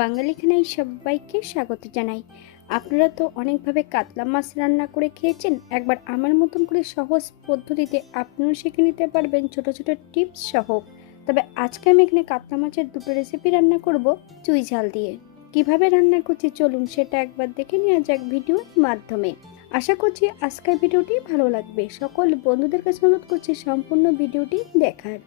বাঙালি খানায় সবাইকে স্বাগত জানাই। আপনারা তো অনেকভাবে কাতলা মাছ রান্না করে খেয়েছেন। একবার আমার মতন করে সহজ পদ্ধতিতে আপনিও শিখে নিতে পারবেন ছোট ছোট টিপস সহ। তবে আজকে আমি এখানে কাতলা মাছের দুটো রেসিপি রান্না করব চুই ঝাল দিয়ে। কিভাবে রান্না করছি চলুন সেটা একবার দেখে নেওয়া যাক ভিডিওর মাধ্যমে। আশা করছি আজকের ভিডিওটি ভালো লাগবে। সকল বন্ধুদের কাছে অনুরোধ করছি সম্পূর্ণ ভিডিওটি দেখার।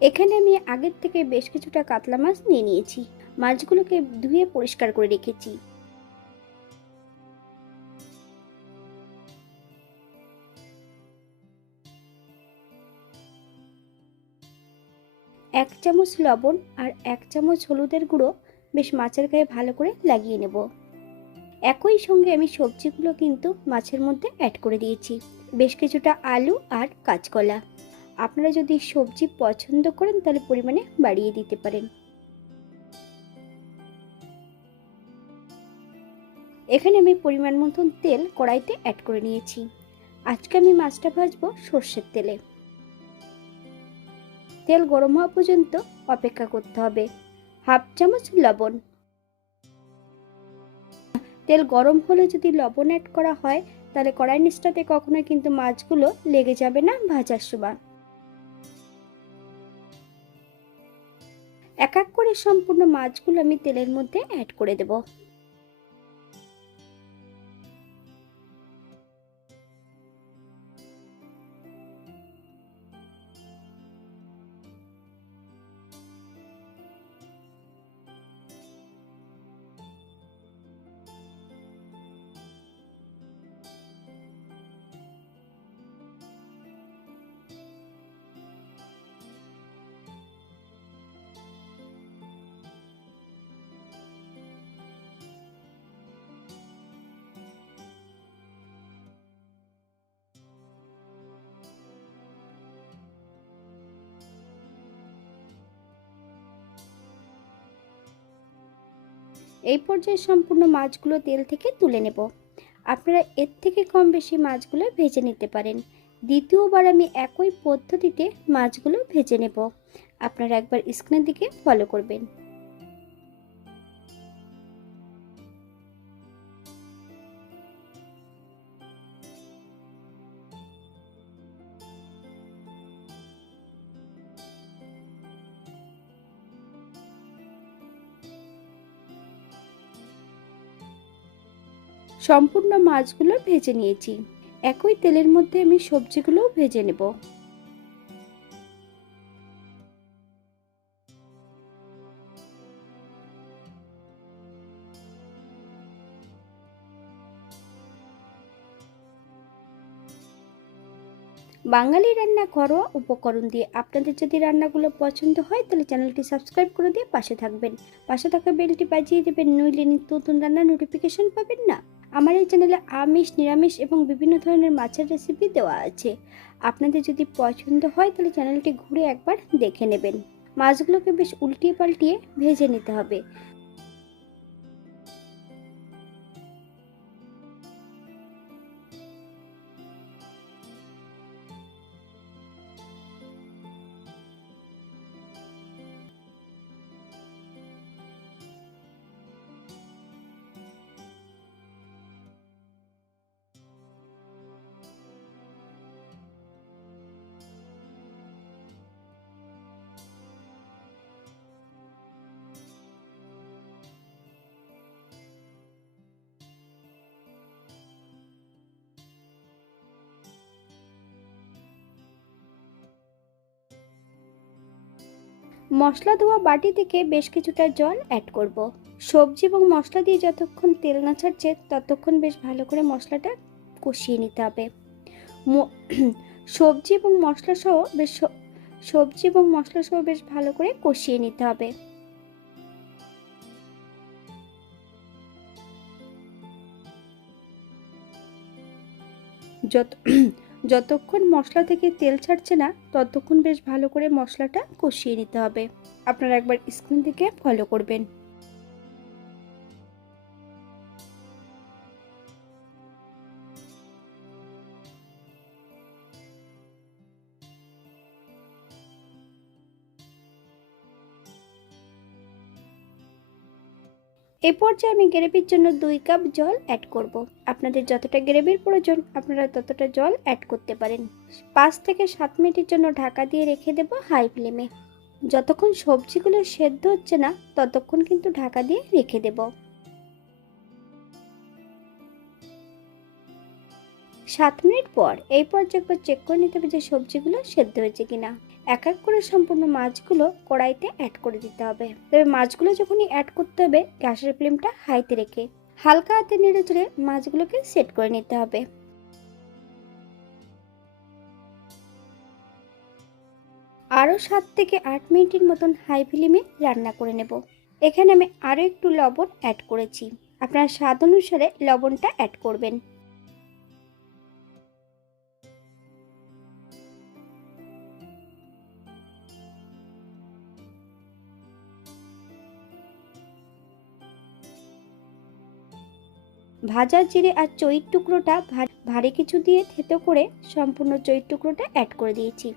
এখানে আমি আগের থেকে বেশ কিছুটা কাতলা মাছ নিয়ে নিয়েছি। মাছগুলোকে ধুয়ে পরিষ্কার করে রেখেছি। এক চামচ লবণ আর এক চামচ হলুদের গুঁড়ো বেশ মাছের গায়ে ভালো করে লাগিয়ে নেব। একই সঙ্গে আমি সবজিগুলো কিন্তু মাছের মধ্যে অ্যাড করে দিয়েছি। বেশ কিছুটা আলু আর কাঁচকলা। আপনারা যদি সবজি পছন্দ করেন তাহলে পরিমাণে বাড়িয়ে দিতে পারেন। এখানে আমি পরিমাণ মতন তেল কড়াইতে অ্যাড করে নিয়েছি। আজকে আমি মাছটা ভাজবো সর্ষের তেলে। তেল গরম হওয়া পর্যন্ত অপেক্ষা করতে হবে। হাফ চামচ লবণ। তেল গরম হলে যদি লবণ অ্যাড করা হয় তাহলে কড়াই নিচটাতে কখনোই কিন্তু মাছগুলো লেগে যাবে না ভাজার সময়। এক এক করে সম্পূর্ণ মাছগুলো আমি তেলের মধ্যে অ্যাড করে দেব। এই পর্যায়ে সম্পূর্ণ মাছগুলো তেল থেকে তুলে নেব। আপনারা এর থেকে কম বেশি মাছগুলো ভেজে নিতে পারেন। দ্বিতীয়বার আমি একই পদ্ধতিতে মাছগুলো ভেজে নেব। আপনারা একবার স্ক্রিনের দিকে ফলো করবেন। সম্পূর্ণ মাছগুলো ভেজে নিয়েছি। একই তেলের মধ্যে আমি সবজিগুলোও ভেজে নেব। বাঙালি রান্না ঘরোয়া উপকরণ দিয়ে আপনাদের যদি রান্নাগুলো পছন্দ হয় তাহলে চ্যানেলটি সাবস্ক্রাইব করে দিয়ে পাশে থাকবেন। পাশে থাকা বেলটি বাজিয়ে দেবেন, নইলে নিত্য নতুন রান্নার নোটিফিকেশন পাবেন না। আমার এই চ্যানেলে আমিষ, নিরামিষ এবং বিভিন্ন ধরনের মাছের রেসিপি দেওয়া আছে। আপনাদের যদি পছন্দ হয় তাহলে চ্যানেলটি ঘুরে একবার দেখে নেবেন। মাছগুলোকে বেশ উল্টিয়ে পাল্টিয়ে ভেজে নিতে হবে। মশলা ধোয়া বাটি থেকে বেশ কিছুটা জল অ্যাড করব। সবজি এবং মশলা দিয়ে যতক্ষণ তেল না ছাড়ছে ততক্ষণ বেশ ভালো করে মশলাটা কষিয়ে নিতে হবে। সবজি এবং মশলা সহ বেশ ভালো করে কষিয়ে নিতে হবে। যত যতক্ষণ মশলা থেকে তেল ছাড়ছে না ততক্ষণ বেশ ভালো করে মশলাটা কষিয়ে নিতে হবে। আপনারা একবার স্ক্রিন থেকে ফলো করবেন। এই পর্যায়ে আমি গ্রেভির জন্য 2 কাপ জল অ্যাড করব। আপনাদের যতটা গ্রেভির প্রয়োজন আপনারা ততটা জল অ্যাড করতে পারেন। 5 থেকে 7 মিনিটের জন্য ঢাকা দিয়ে রেখে দেব হাই ফ্লেমে। যতক্ষণ সবজিগুলো সেদ্ধ হচ্ছে না ততক্ষণ কিন্তু ঢাকা দিয়ে রেখে দেব। 7 মিনিট পর এই পর্যায়ে একবার চেক করে নিতে হবে যে সবজিগুলো সেদ্ধ হয়েছে কিনা। এক এক করে সম্পূর্ণ মাছগুলো কড়াইতে অ্যাড করে দিতে হবে। তবে মাছগুলো যখনই অ্যাড করতে হবে গ্যাসের ফ্লেমটা হাইতে রেখে হালকা হাতে নেড়ে চেড়ে মাছগুলোকে সেট করে নিতে হবে। আরও 7 থেকে 8 মিনিটের মতন হাই ফ্লেমে রান্না করে নেব। এখানে আমি আরও একটু লবণ অ্যাড করেছি, আপনার স্বাদ অনুসারে লবণটা অ্যাড করবেন। ভাজা জিরে আর চইর টুকরোটা ভারী কিছু দিয়ে থেতো করে সম্পূর্ণ চইর টুকরোটা অ্যাড করে দিয়েছি।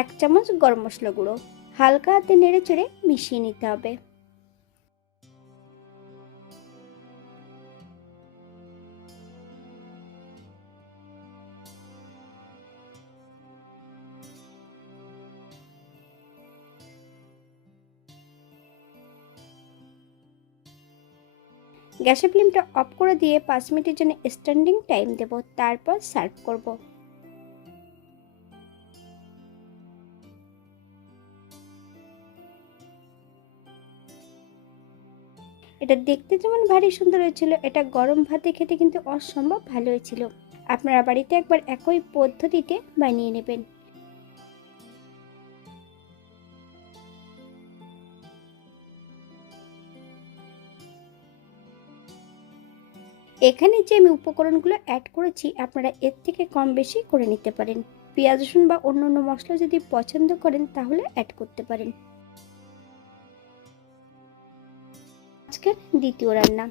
1 চামচ গরম মশলা গুঁড়ো হালকা হাতে নেড়ে চেড়ে মিশিয়ে নিতে হবে। গ্যাসের ফ্লেমটা অফ করে দিয়ে 5 মিনিটের জন্য স্ট্যান্ডিং টাইম দেব, তারপর সার্ভ করব। এটা দেখতে যেমন ভারী সুন্দর হয়েছিল, এটা গরম ভাতে খেতে কিন্তু অসম্ভব ভালো হয়েছিল। আপনারা বাড়িতে একবার একই পদ্ধতিতে বানিয়ে নেবেন। এখানে যে আমি উপকরণগুলো অ্যাড করেছি আপনারা এর থেকে কম বেশি করে নিতে পারেন। পেঁয়াজ রসুন বা অন্যান্য মশলা যদি পছন্দ করেন তাহলে অ্যাড করতে পারেন। আজকের দ্বিতীয় রান্না,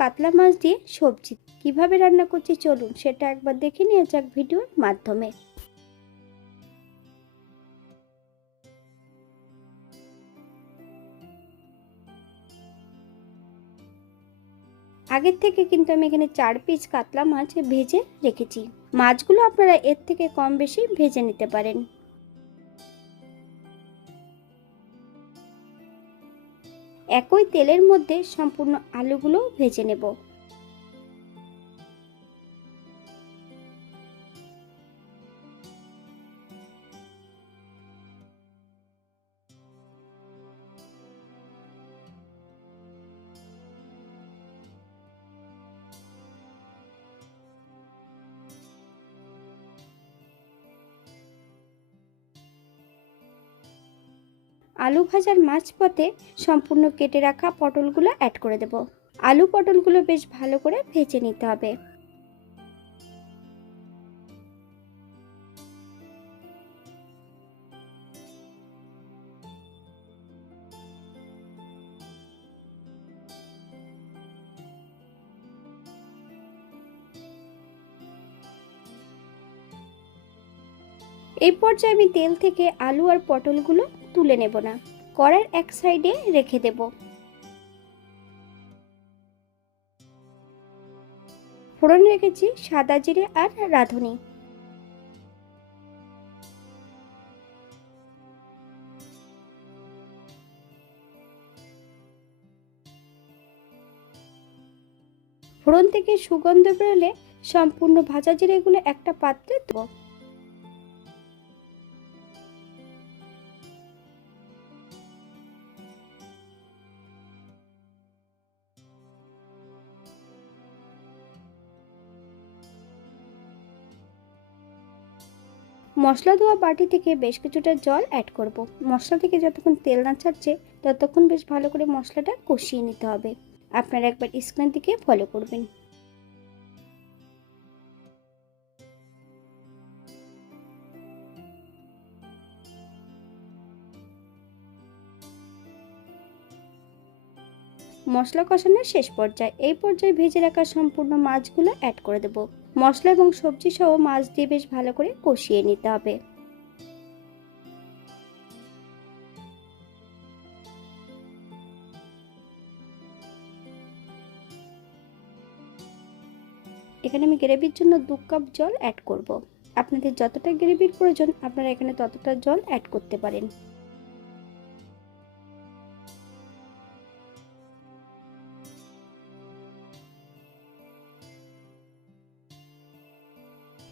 কাতলা মাছ দিয়ে সবজি। কিভাবে রান্না করছি চলুন সেটা একবার দেখে নিয়ে যাক ভিডিওর মাধ্যমে। আগের থেকে কিন্তু আমি এখানে 4 পিস কাতলা মাছ ভেজে রেখেছি। মাছগুলো আপনারা এর থেকে কম বেশি ভেজে নিতে পারেন। একই তেলের মধ্যে সম্পূর্ণ আলুগুলো ভেজে নেব। আলু ভাজার মাঝপথে সম্পূর্ণ কেটে রাখা পটলগুলো অ্যাড করে দেব। আলু পটলগুলো বেশ ভালো করে ভেজে নিতে হবে। এই পর্যায়ে আমি তেল থেকে আলু আর পটলগুলো তুলে নেব না, কড়াইয়ের এক সাইডে রেখে দেব। ফোড়ন রেখেছি সাদা জিরে আর রাঁধুনি। ফোড়ন থেকে সুগন্ধ বেরোলে সম্পূর্ণ ভাজা জিরেগুলো একটা পাত্রে দেব। মশলা ধোয়া বাটি থেকে বেশ কিছুটা জল অ্যাড করব। মশলা থেকে যতক্ষণ তেল না ছাড়ছে ততক্ষণ বেশ ভালো করে মশলাটা কষিয়ে নিতে হবে। আপনারা একবার স্ক্রিন দিকে ফলো করবেন। মশলা কষানোর শেষ পর্যায়ে এই পর্যায়ে ভেজে রাখা সম্পূর্ণ মাছগুলো অ্যাড করে দেব। মশলা এবং সবজি সহ মাছ দিয়ে বেশ ভালো করে কষিয়ে নিতে হবে। এখানে আমি গ্রেভির জন্য 2 কাপ জল অ্যাড করব। আপনাদের যতটা গ্রেভির প্রয়োজন আপনারা এখানে ততটা জল অ্যাড করতে পারেন।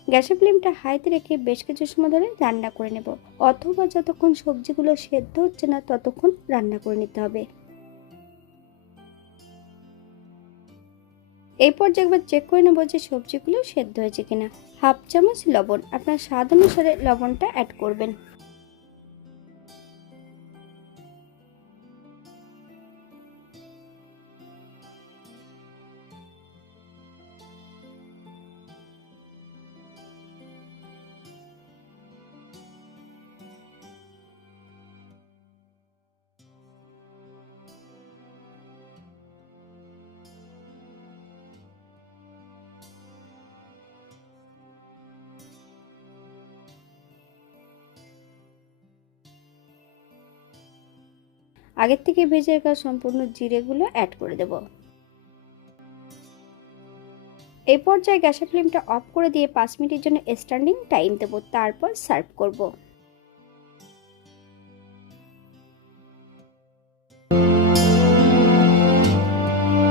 গ্যাসের ফ্লেমটা হাইতে রেখে বেশ কিছু সময় ধরে রান্না করে নেব, অথবা যতক্ষণ সবজিগুলো সেদ্ধ হচ্ছে না ততক্ষণ রান্না করে নিতে হবে। এই পর্যায়ে একবার চেক করে নেব যে সবজিগুলো সেদ্ধ হয়েছে কিনা। হাফ চামচ লবণ, আপনার স্বাদ অনুসারে লবণটা অ্যাড করবেন। আগের থেকে ভেজে রাখা সম্পূর্ণ জিরেগুলো অ্যাড করে দেব। এই পর্যায়ে গ্যাসের ফ্লেমটা অফ করে দিয়ে 5 মিনিটের জন্য স্ট্যান্ডিং টাইম দেব, তারপর সার্ভ করব।